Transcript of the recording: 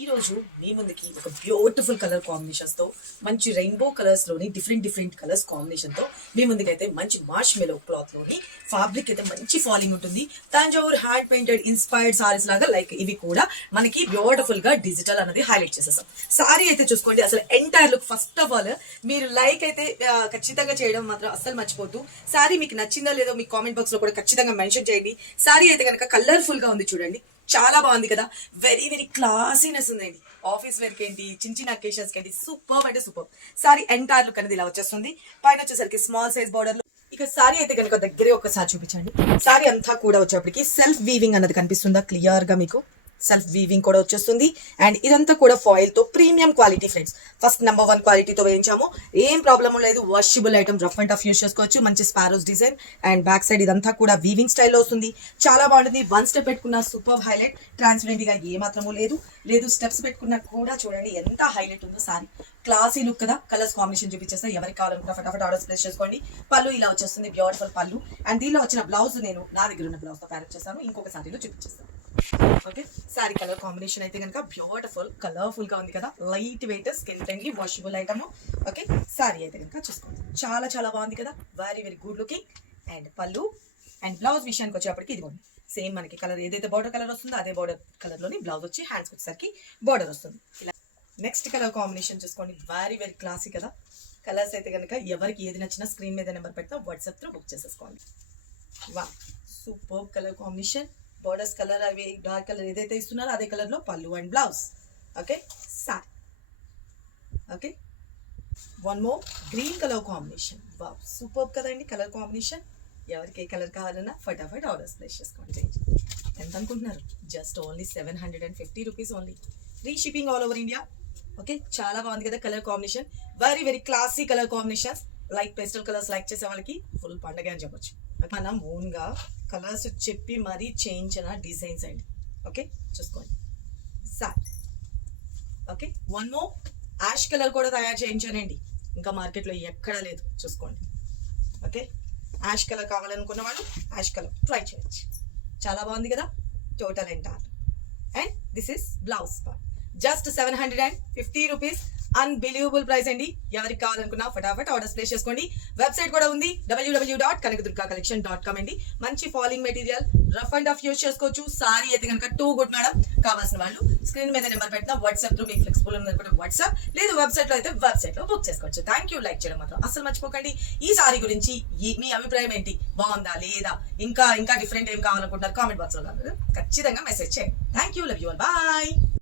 ఈ రోజు మీ ముందుకి ఒక బ్యూటిఫుల్ కలర్ కాంబినేషన్స్ తో మంచి రెయిన్బో కలర్స్ లోని డిఫరెంట్ కలర్స్ కాంబినేషన్ తో మీ ముందుకైతే మంచి మార్ష్ మెలో క్లాత్ లోని ఫ్యాబ్రిక్ అయితే మంచి ఫాలింగ్ ఉంటుంది. Thanjavur hand painted inspired saris లాగా లైక్ ఇవి కూడా మనకి బ్యూటిఫుల్ గా డిజిటల్ అనేది హైలైట్ చేసేసాం. సారీ అయితే చూసుకోండి, అసలు entire look first of all మీరు లైక్ అయితే ఖచ్చితంగా చేయడం మాత్రం అస్సలు మర్చిపోతూ. సారీ మీకు నచ్చిందా లేదో మీ కామెంట్ బాక్స్ లో కూడా ఖచ్చితంగా మెన్షన్ చేయండి. సారీ అయితే కనుక కలర్ఫుల్ గా ఉంది, చూడండి చాలా బాగుంది కదా, వెరీ క్లాసీనెస్ ఉందండి. ఆఫీస్ వేర్ కి ఏంటి, చిన్న అకేషన్స్ కి ఏంటి, సూపర్ అంటే సూపర్. సారీ ఎంటైర్ లుక్ అనేది ఇలా వచ్చేస్తుంది. పైన వచ్చేసరికి స్మాల్ సైజ్ బార్డర్ లో. ఇక సారీ అయితే కనుక దగ్గరే ఒకసారి చూపించండి. సారీ అంతా కూడా వచ్చేప్పటికి సెల్ఫ్ వీవింగ్ అన్నది కనిపిస్తుందా క్లియర్ గా మీకు? సెల్ఫ్ వీవింగ్ కూడా వచ్చేస్తుంది. అండ్ ఇదంతా కూడా ఫాయిల్ తో premium quality friends, first number 1 క్వాలిటీతో వేయించాము. ఏం ప్రాబ్లం లేదు, washable item, rough and tough use చేసుకోవచ్చు. మంచి sparrows design and back side ఇదంతా కూడా వీవింగ్ స్టైల్లో వస్తుంది. చాలా బాగుంటుంది. 1 స్టెప్ పెట్టుకున్న సూపర్ హైలైట్, ట్రాన్స్పరెంట్ గా ఏ మాత్రమూ లేదు స్టెప్స్ పెట్టుకున్నా కూడా చూడండి ఎంత హైలైట్ ఉందో. సారీ క్లాసీ లుక్ కదా. కలర్స్ కాంబినేషన్ చూపించేస్తా, ఎవరికి కావాలనుకున్నా ఫటాఫట్ ఆర్డర్స్ ప్లేస్ చేసుకోండి. పళ్ళు ఇలా వచ్చేస్తుంది, బ్యూటిఫుల్ పళ్ళు. అండ్ దీనిలో వచ్చిన బ్లౌజ్ నేను నా దగ్గర ఉన్న బ్లౌజ్ తో ప్యారప్ చేస్తాను, ఇంకొక సారీలో చూపించేస్తాను. ఓకే, సారీ కలర్ కాంబినేషన్ అయితే కనుక బ్యూటిఫుల్ కలర్ఫుల్ గా ఉంది కదా, light weight, skin friendly, washable item. Okay, sorry అయితే కనుక చూసుకోండి, చాలా బాగుంది కదా, వెరీ గుడ్ లుకింగ్. అండ్ పళ్ళు అండ్ బ్లౌజ్ విషయానికి వచ్చేప్పటికి ఇదిగోండి, సేమ్ మనకి కలర్ ఏదైతే బార్డర్ కలర్ వస్తుందో అదే బార్డర్ కలర్ లోని బ్లౌజ్ వచ్చి హ్యాండ్స్ వచ్చేసరికి బార్డర్ వస్తుంది. ఇలా నెక్స్ట్ కలర్ కాంబినేషన్ చూసుకోండి, వెరీ క్లాసీ కదా. కలర్స్ అయితే కనుక ఎవరికి ఏది నచ్చినా స్క్రీన్ మీద నెంబర్ పెడతా, వాట్సాప్ త్రూ బుక్ చేసేసుకోండి. వా super colour combination. Borders colour అవి డార్క్ కలర్ ఏదైతే ఇస్తున్నారో అదే కలర్ లో పళ్ళు and blouse. Okay, sorry. Okay, 1 more green colour combination. Wow super కదండి కలర్ కాంబినేషన్. ఎవరికి ఏ కలర్ కావాలన్నా ఫటాఫట్ ఆర్డర్స్ ప్లేస్ చేసుకోండి. ఎంత అనుకుంటున్నారు? Just only 750 rupees only. Free shipping all over India. Okay, చాలా బాగుంది కదా colour combination, very classy colour combinations. Like pastel colours like చేసే వాళ్ళకి ఫుల్ పండగ అని చెప్పొచ్చు. మనం ఓన్ గా కలర్స్ చెప్పి మరీ చేయించిన డిజైన్స్ అండి. ఓకే, చూసుకోండి sir. Okay, 1 more ash colour కూడా తయారు చేయించానండి, ఇంకా మార్కెట్లో ఎక్కడా లేదు, చూసుకోండి. ఓకే, యాష్ కలర్ కావాలనుకున్న వాళ్ళు యాష్ కలర్ ట్రై చేయొచ్చు. చాలా బాగుంది కదా, total Ntorq. And this is blouse part, just 750 rupees. Unbelievable price అండి. ఎవరికి కావాలనుకున్నా ఫటాఫట్ ఆర్డర్స్ ప్లేస్ చేసుకోండి. వెబ్సైట్ కూడా ఉంది, www.kanakadurgakacollection.com అండి. మంచి falling material, rough and tough use చేసుకోవచ్చు. సారీ అయితే కనుక టూ గుడ్ మేడం. కావాల్సిన వాళ్ళు స్క్రీన్ మీద నెంబర్ పెట్టిన వాట్సాప్ త్రూ మీకు ఫ్లెక్సిబుల్ ఉంది వాట్సాప్, లేదు వెబ్సైట్ లో అయితే వెబ్సైట్ లో బుక్ చేసుకోవచ్చు. Thank you. లైక్ చేయడం మాత్రం అసలు మర్చిపోకండి. ఈ సారీ గురించి మీ అభిప్రాయం ఏంటి, బాగుందా లేదా, ఇంకా డిఫరెంట్ ఏం కావాలనుకుంటున్నారు కామెంట్ బాక్స్ లో ఖచ్చితంగా మెసేజ్ చేయండి. Thank you, love you all, bye.